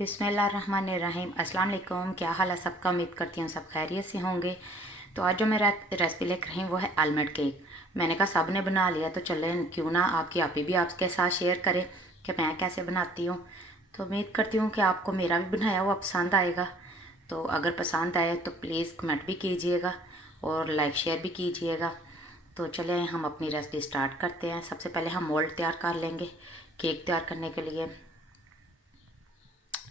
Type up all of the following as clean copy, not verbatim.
बिस्मिल्लाहिर्रहमानिर्रहीम। अस्सलाम वालेकुम। क्या हाल है सबका? उम्मीद करती हूँ सब खैरियत से होंगे। तो आज जो मैं रेसिपी लेकर रही हूँ वो है आलमंड केक। मैंने कहा सब ने बना लिया तो चलें क्यों ना आपकी आपी भी आपके साथ शेयर करें कि मैं कैसे बनाती हूँ। तो उम्मीद करती हूँ कि आपको मेरा भी बनाया हुआ पसंद आएगा। तो अगर पसंद आए तो प्लीज़ कमेंट भी कीजिएगा और लाइक शेयर भी कीजिएगा। तो चलिए हम अपनी रेसिपी स्टार्ट करते हैं। सबसे पहले हम मोल्ड तैयार कर लेंगे केक तैयार करने के लिए।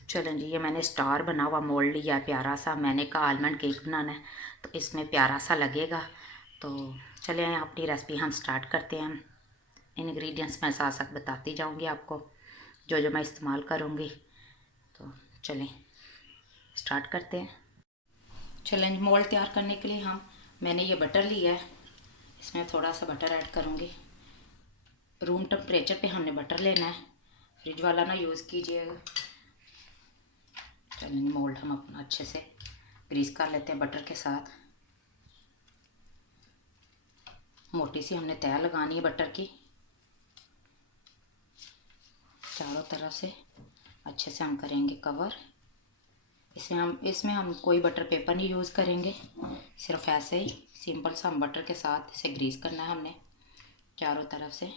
चलें जी, ये मैंने स्टार बना हुआ मोल्ड लिया प्यारा सा। मैंने कहा आलमंड केक बनाना है तो इसमें प्यारा सा लगेगा। तो चलिए अपनी रेसिपी हम स्टार्ट करते हैं। इंग्रेडिएंट्स मैं साथ साथ बताती जाऊंगी आपको जो जो मैं इस्तेमाल करूंगी। तो चलें स्टार्ट करते हैं। चलें जी, मोल्ड तैयार करने के लिए मैंने ये बटर लिया है। इसमें थोड़ा सा बटर ऐड करूँगी। रूम टेम्परेचर पे हमने बटर लेना है, फ्रिज वाला ना यूज़ कीजिएगा। चलें मोल्ड हम अपना अच्छे से ग्रीस कर लेते हैं बटर के साथ। मोटी सी हमने तह लगानी है बटर की। चारों तरफ से अच्छे से हम करेंगे कवर। इसमें हम कोई बटर पेपर नहीं यूज़ करेंगे, सिर्फ ऐसे ही सिंपल सा हम बटर के साथ इसे ग्रीस करना है हमने चारों तरफ से।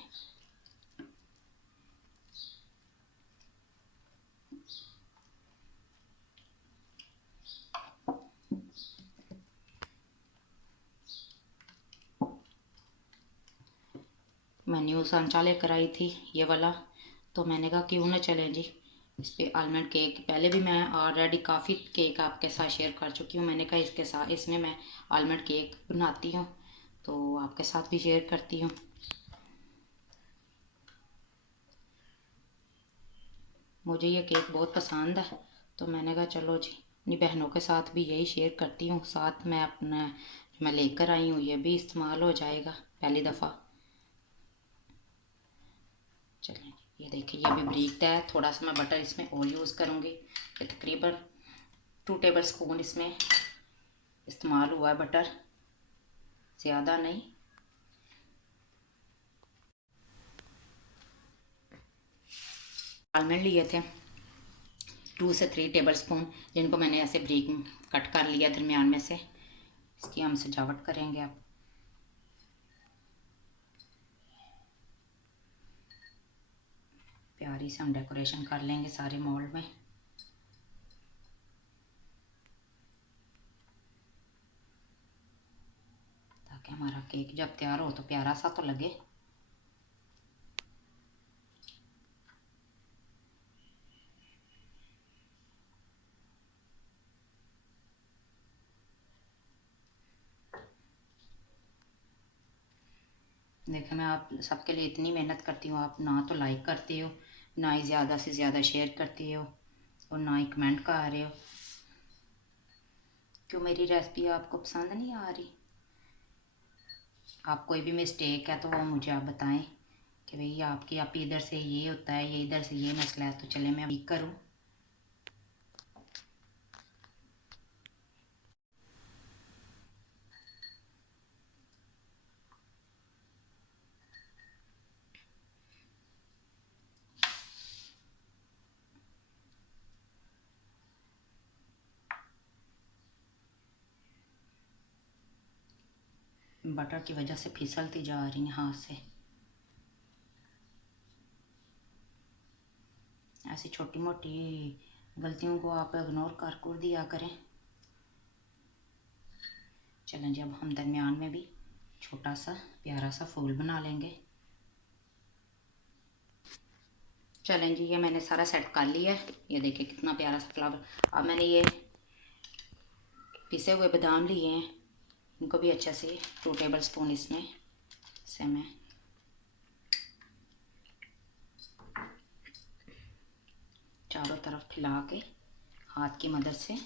मैं न्यू सांचा लेकर आई थी ये वाला, तो मैंने कहा क्यों ना चलें जी इस पर आलमंड केक। पहले भी मैं ऑलरेडी काफ़ी केक आपके साथ शेयर कर चुकी हूँ। मैंने कहा इसके साथ इसमें मैं आलमंड केक बनाती हूँ तो आपके साथ भी शेयर करती हूँ। मुझे ये केक बहुत पसंद है तो मैंने कहा चलो जी अपनी बहनों के साथ भी यही शेयर करती हूँ। साथ मैं अपना जो मैं लेकर आई हूँ ये भी इस्तेमाल हो जाएगा पहली दफ़ा। चलिए ये देखिए ये भी ब्रीक है। थोड़ा सा मैं बटर इसमें और यूज़ करूँगी। ये तकरीबन 2 टेबल स्पून इसमें इस्तेमाल हुआ है बटर, ज़्यादा नहीं। आलमंड लिए थे 2 से 3 टेबल स्पून, जिनको मैंने ऐसे ब्रीक कट कर लिया दरमियान में से। इसकी हम सजावट करेंगे अब। प्यारी से हम डेकोरेशन कर लेंगे सारे मोल्ड में। ताकि हमारा केक जब तैयार हो तो प्यारा सा तो लगे। देखिए मैं आप सबके लिए इतनी मेहनत करती हूँ, आप ना तो लाइक करते हो, ना ही ज़्यादा से ज़्यादा शेयर करती हो और ना ही कमेंट कर रहे हो। क्यों मेरी रेसिपी आपको पसंद नहीं आ रही? आप कोई भी मिस्टेक है तो वो मुझे आप बताएं कि भाई आपकी आप इधर से ये होता है, ये इधर से ये मसला है, तो चले मैं ठीक करूँ। बटर की वजह से फिसलती जा रही है हाथ से। ऐसी छोटी मोटी गलतियों को आप इग्नोर कर दिया करें। चलें जब हम दरमियान में भी छोटा सा प्यारा सा फूल बना लेंगे। चलें जी ये मैंने सारा सेट कर लिया है। ये देखिए कितना प्यारा सा फ्लावर। अब मैंने ये पिसे हुए बादाम लिए हैं, इनको भी अच्छे से 2 टेबल स्पून इसमें से मैं चारों तरफ फैला के हाथ की मदद से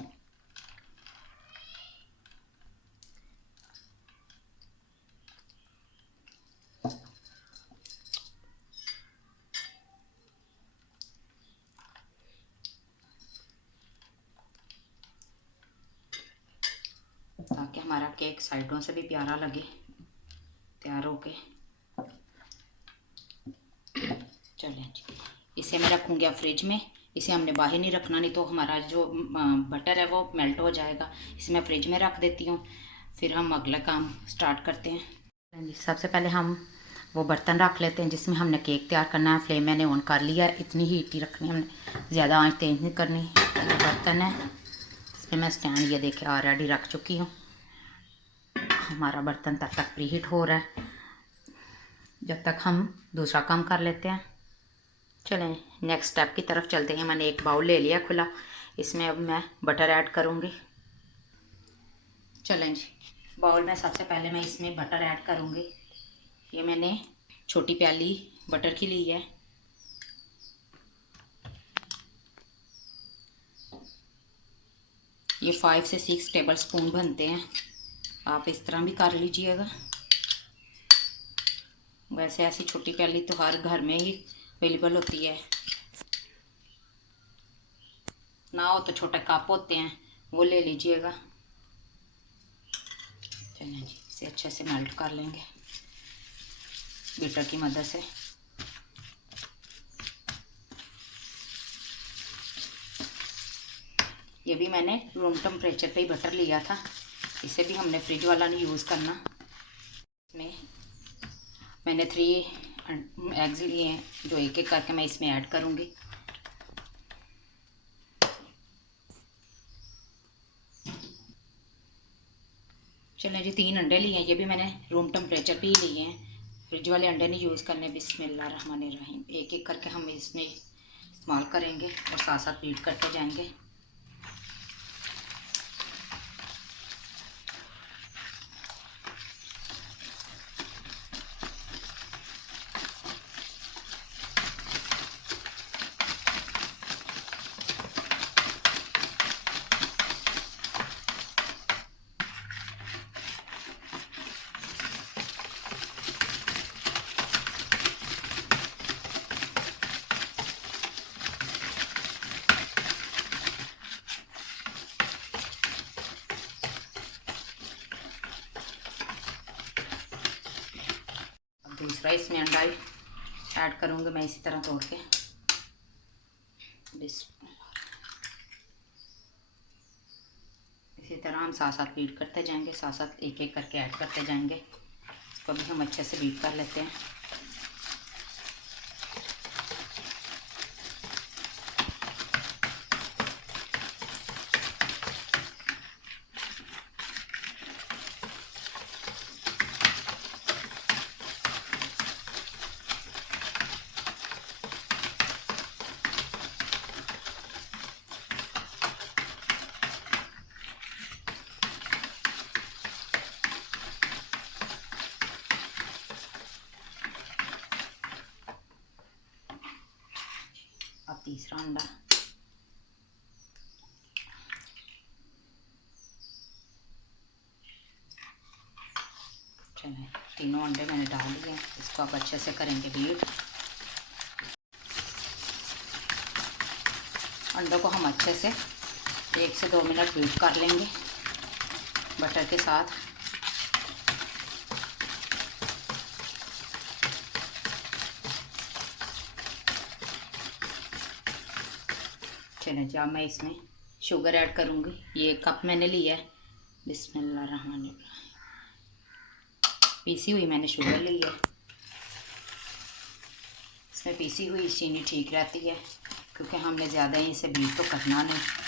ताकि हमारा केक साइडों से भी प्यारा लगे तैयार होके। चलें जी इसे मैं रखूँगी अब फ्रिज में इसे हमने बाहर नहीं रखना, नहीं तो हमारा जो बटर है वो मेल्ट हो जाएगा। इसे मैं फ्रिज में रख देती हूँ, फिर हम अगला काम स्टार्ट करते हैं। सबसे पहले हम वो बर्तन रख लेते हैं जिसमें हमने केक तैयार करना है। फ्लेम मैंने ऑन कर लिया है, इतनी हीट ही रखनी है हमने, ज़्यादा आंच तेज नहीं करनी। ये बर्तन है, इस पर मैं स्टैंड ये देखे ऑलरेडी रख चुकी हूँ। हमारा बर्तन तब तक प्री हीट हो रहा है, जब तक हम दूसरा काम कर लेते हैं। चलें नेक्स्ट स्टेप की तरफ चलते हैं। मैंने एक बाउल ले लिया खुला, इसमें अब मैं बटर ऐड करूँगी। चलें जी, बाउल में सबसे पहले मैं इसमें बटर ऐड करूँगी। ये मैंने छोटी प्याली बटर की ली है। ये 5 से 6 टेबल स्पून बनते हैं, आप इस तरह भी कर लीजिएगा। वैसे ऐसी छोटी प्याली तो हर घर में ही अवेलेबल होती है, ना हो तो छोटे कप होते हैं वो ले लीजिएगा। चलिए जी, इसे अच्छे से मेल्ट कर लेंगे बीटर की मदद से। ये भी मैंने रूम टेम्परेचर पे ही बटर लिया था, इसे भी हमने फ्रिज वाला नहीं यूज़ करना। इसमें मैंने 3 एग्स लिए हैं, जो एक एक करके मैं इसमें ऐड करूँगी। चलिए जी, 3 अंडे लिए हैं, ये भी मैंने रूम टेम्परेचर पे ही लिए हैं, फ्रिज वाले अंडे नहीं यूज़ करने। बिस्मिल्लाहिर्रहमानिर्रहीम। एक एक करके हम इसमें इस्तेमाल करेंगे और साथ साथ बीट करते जाएंगे। दूसरा इसमें अंडा ऐड करूँगी मैं इसी तरह तोड़ के। इसी तरह हम साथ साथ बीट करते जाएंगे, साथ साथ एक एक करके ऐड करते जाएंगे। इसको भी हम अच्छे से बीट कर लेते हैं। अब तीसरा अंडा, चलें तीनों अंडे मैंने डाल दिए हैं, इसको आप अच्छे से करेंगे बीट। अंडों को हम अच्छे से 1 से 2 मिनट बीट कर लेंगे बटर के साथ। चलें जी, अब मैं इसमें शुगर ऐड करूँगी। ये 1 कप मैंने लिया है। बिस्मिल्लाहिर्रहमानिर्रहीम। पीसी हुई मैंने शुगर ली है। इसमें पीसी हुई चीनी ठीक रहती है, क्योंकि हमने ज़्यादा ही इसे बीट तो करना नहीं।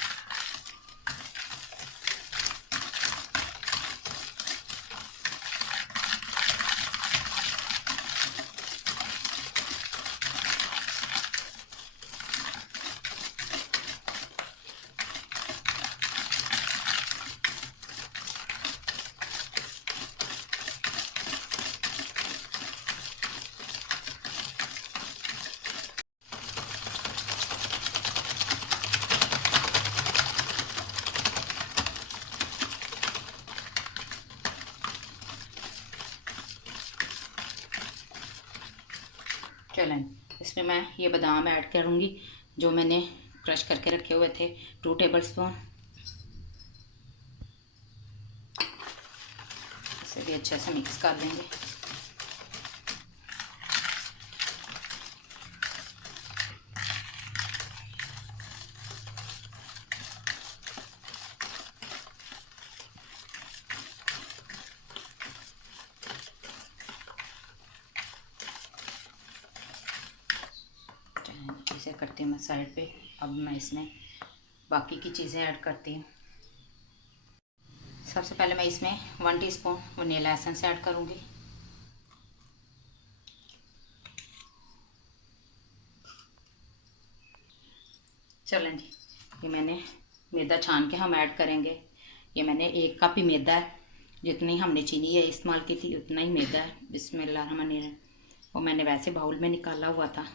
चलें, इसमें मैं ये बादाम ऐड करूँगी जो मैंने क्रश करके रखे हुए थे, 2 टेबल स्पून। इसे भी अच्छे से मिक्स कर देंगे। करती हूँ मैं साइड पे। अब मैं इसमें बाकी की चीज़ें ऐड करती हूँ। सबसे पहले मैं इसमें 1 टीस्पून वनीला एसेंस ऐड करूँगी। चलें जी, ये मैंने मैदा छान के हम ऐड करेंगे। ये मैंने 1 कप ही मैदा है, जितनी हमने चीनी ये इस्तेमाल की थी उतना ही मैदा है। बिस्मिल्लाहिर्रहमानिर्रहीम। और मैंने वैसे बाउल में निकाला हुआ था।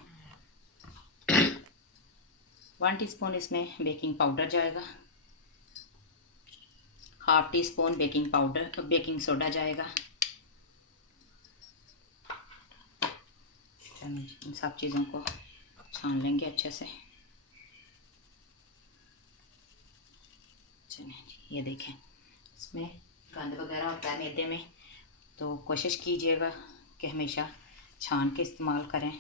1 टीस्पून इसमें बेकिंग पाउडर जाएगा, 1/2 टीस्पून बेकिंग सोडा जाएगा। चलिए इन सब चीज़ों को छान लेंगे अच्छे से। चलिए ये देखें, इसमें गंद वगैरह होता है मैदे में, तो कोशिश कीजिएगा कि हमेशा छान के इस्तेमाल करें।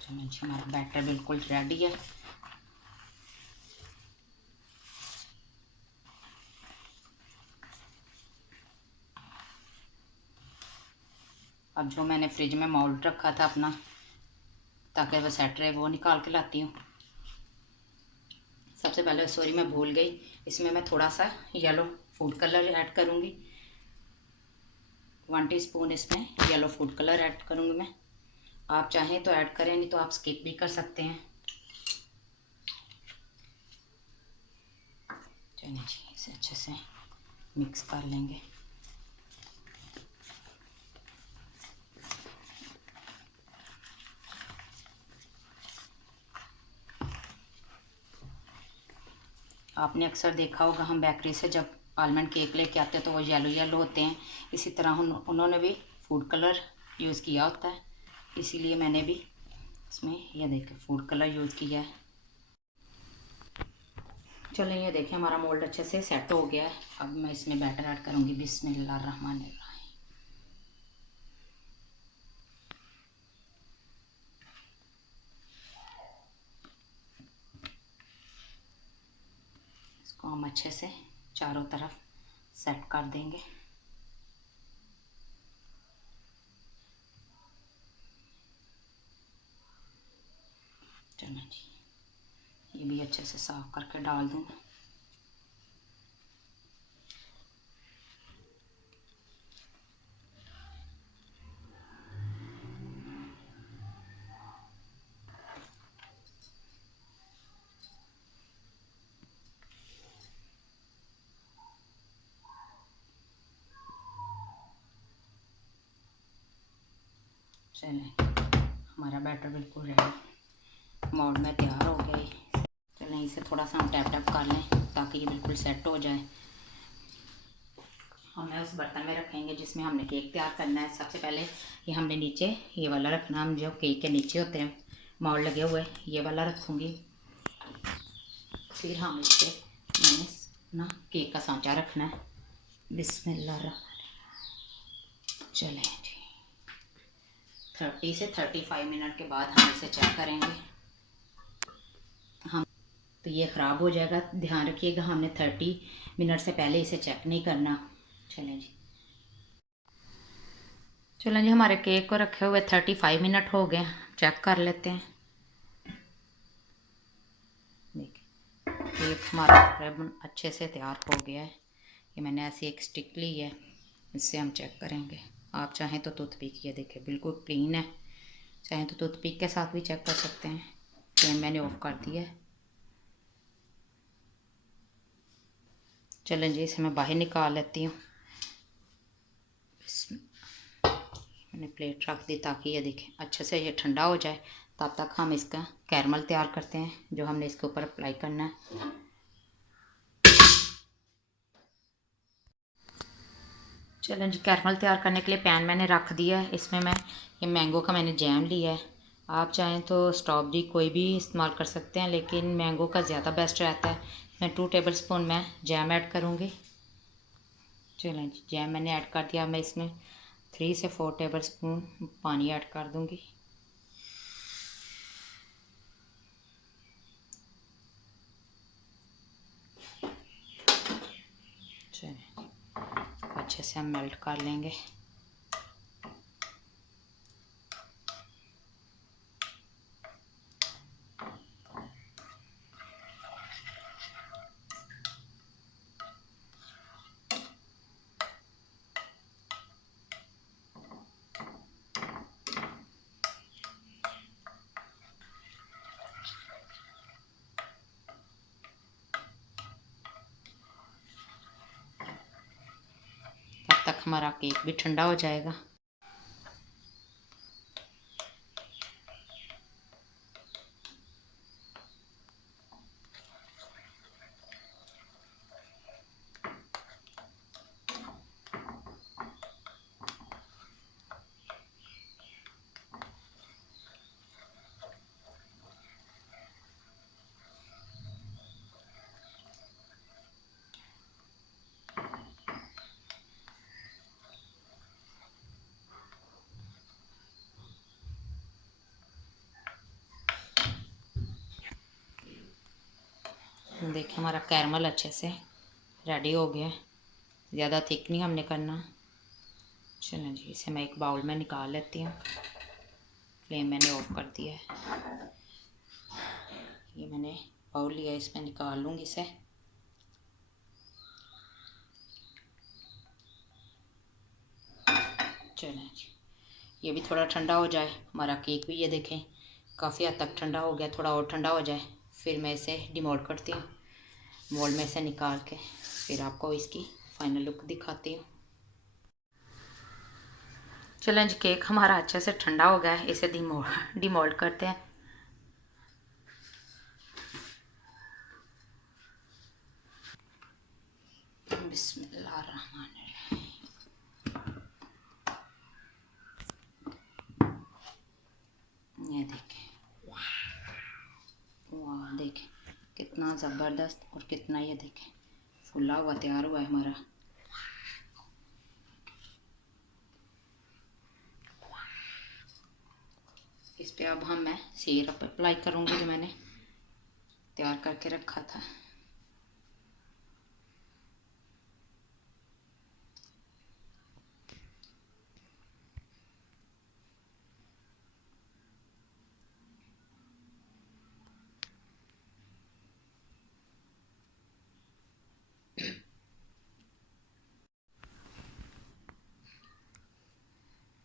चलिए हमारा बैटर बिल्कुल रेडी है। अब जो मैंने फ्रिज में मोल्ड रखा था अपना ताकि वह सेट रहे, वो निकाल के लाती हूँ। सबसे पहले सॉरी मैं भूल गई, इसमें मैं थोड़ा सा येलो फूड कलर ऐड करूँगी। 1 टीस्पून इसमें येलो फूड कलर ऐड करूँगी मैं। आप चाहें तो ऐड करें, नहीं तो आप स्किप भी कर सकते हैं। चलिए जी, इसे अच्छे से मिक्स कर लेंगे। आपने अक्सर देखा होगा, हम बेकरी से जब आलमंड केक लेके आते हैं तो वो येलो येलो होते हैं। इसी तरह उन्होंने भी फूड कलर यूज़ किया होता है, इसीलिए मैंने भी इसमें ये देखें फूड कलर यूज़ किया है। चलिए ये देखें हमारा मोल्ड अच्छे से सेट हो गया है। अब मैं इसमें बैटर ऐड करूँगी। बिस्मिल्लाहिर्रहमानिर्रहीम। इसको हम अच्छे से चारों तरफ सेट कर देंगे। चलो जी, ये भी अच्छे से साफ करके डाल दूँ। चलें हमारा बैटर बिल्कुल रेडी मोल्ड में तैयार हो गया। चलें इसे थोड़ा सा हम टैप टैप कर लें ताकि ये बिल्कुल सेट हो जाए। हमें उस बर्तन में रखेंगे जिसमें हमने केक तैयार करना है। सबसे पहले ये हमने नीचे ये वाला रखना, हम जो केक के नीचे होते हैं मोल्ड लगे हुए, ये वाला रखूँगी। फिर हम इस पर मैंने ना केक का सांचा रखना है। बिस्मिल्लाहिर्रहमानिर्रहीम। चलें जी, 30 से 35 मिनट के बाद हम इसे चेक करेंगे। हम तो ये ख़राब हो जाएगा, ध्यान रखिएगा हमने 30 मिनट से पहले इसे चेक नहीं करना। चलें जी हमारे केक को रखे हुए 35 मिनट हो गए, चेक कर लेते हैं। देखिए केक हमारा अच्छे से तैयार हो गया है। ये मैंने ऐसी एक स्टिक ली है, इससे हम चेक करेंगे। आप चाहें तो टूथपिक, ये देखिए बिल्कुल क्लीन है, चाहें तो टूथपिक के साथ भी चेक कर सकते हैं। फ्लेम मैंने ऑफ कर दिया है। चलें जी, इसे मैं बाहर निकाल लेती हूँ। मैंने प्लेट रख दी ताकि ये देखें अच्छे से ये ठंडा हो जाए। तब तक हम इसका कैरमल तैयार करते हैं जो हमने इसके ऊपर अप्लाई करना है। चलें जी, कैरमल तैयार करने के लिए पैन मैंने रख दिया है। इसमें मैं ये मैंगो का मैंने जैम लिया है। आप चाहें तो स्ट्रॉबेरी कोई भी इस्तेमाल कर सकते हैं, लेकिन मैंगो का ज़्यादा बेस्ट रहता है। मैं 2 टेबलस्पून मैं जैम ऐड करूँगी। चलें जी, जैम मैंने ऐड कर दिया। मैं इसमें 3 से 4 टेबल स्पून पानी ऐड कर दूंगी। चलिए अच्छे से हम मेल्ट कर लेंगे। तब तक हमारा केक भी ठंडा हो जाएगा। देखिए हमारा कैरमल अच्छे से रेडी हो गया है। ज़्यादा थिक नहीं हमने करना। चलो जी, इसे मैं एक बाउल में निकाल लेती हूँ। फ्लेम मैंने ऑफ कर दिया है। ये मैंने बाउल लिया, इसमें निकाल लूँगी इसे। चलें जी, ये भी थोड़ा ठंडा हो जाए हमारा केक भी। ये देखें काफ़ी हद तक ठंडा हो गया, थोड़ा और ठंडा हो जाए फिर मैं इसे डिमोल्ड करती हूँ। मोल्ड में से निकाल के फिर आपको इसकी फाइनल लुक दिखाती हूँ। चलें जी, केक हमारा अच्छे से ठंडा हो गया है, इसे डिमोल्ड करते हैं। बिस्मिल्लाहिर्रहमानिर्रहीम। ये देखें, वाह देखें कितना ज़बरदस्त और कितना, ये देखें फुला हुआ तैयार हुआ है हमारा। इस पे अब मैं सिरप अप्लाई करूँगी जो मैंने तैयार करके रखा था।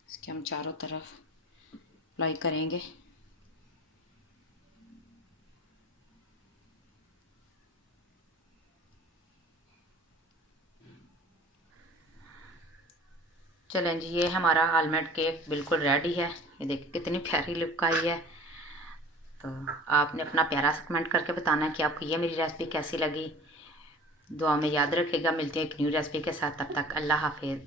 इसके हम चारों तरफ अप्लाई करेंगे। चलें जी, ये हमारा आलमंड केक बिल्कुल रेडी है। ये देखिए कितनी प्यारी लुक आई है। तो आपने अपना प्यारा सा कमेंट करके बताना कि आपको ये मेरी रेसिपी कैसी लगी। दुआ में याद रखिएगा। मिलती है एक न्यू रेसिपी के साथ, तब तक अल्लाह हाफिज़।